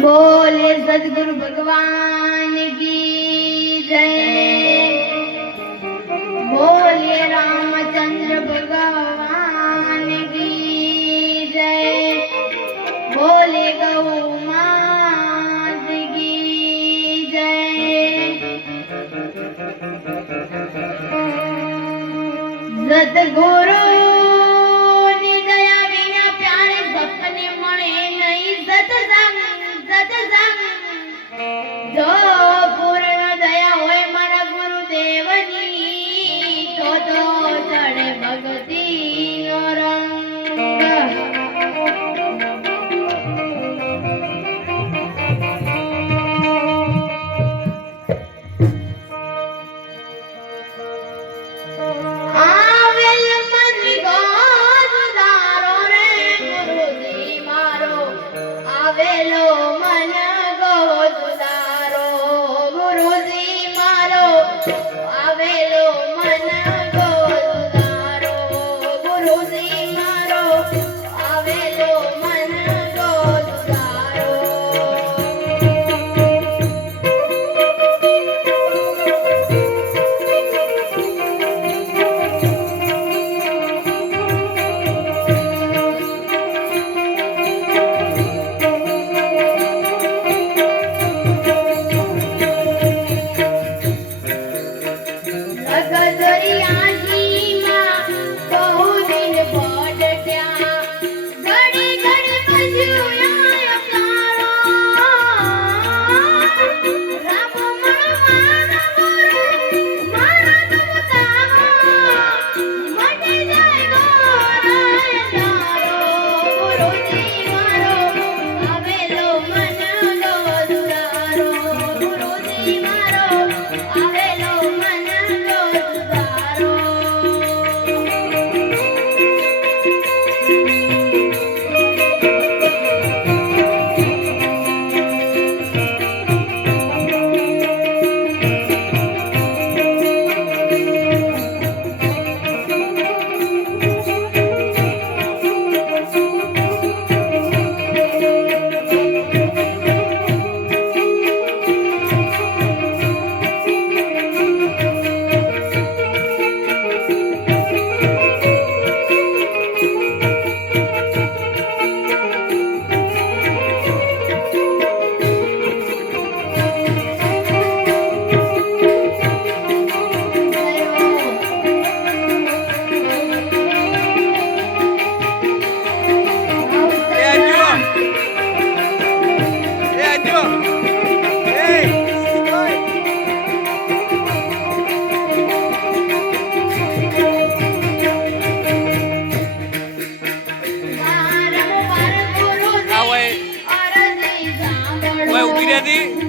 બોલે સદગુરુ ભગવાન કી જય. બોલે રામચંદ્ર ભગવાન કી જય. બોલે ગૌ માત કી જય. સદગુરુ પહેલો મન ગોત તારો ગુરુજી મારો આવેલો don't ready.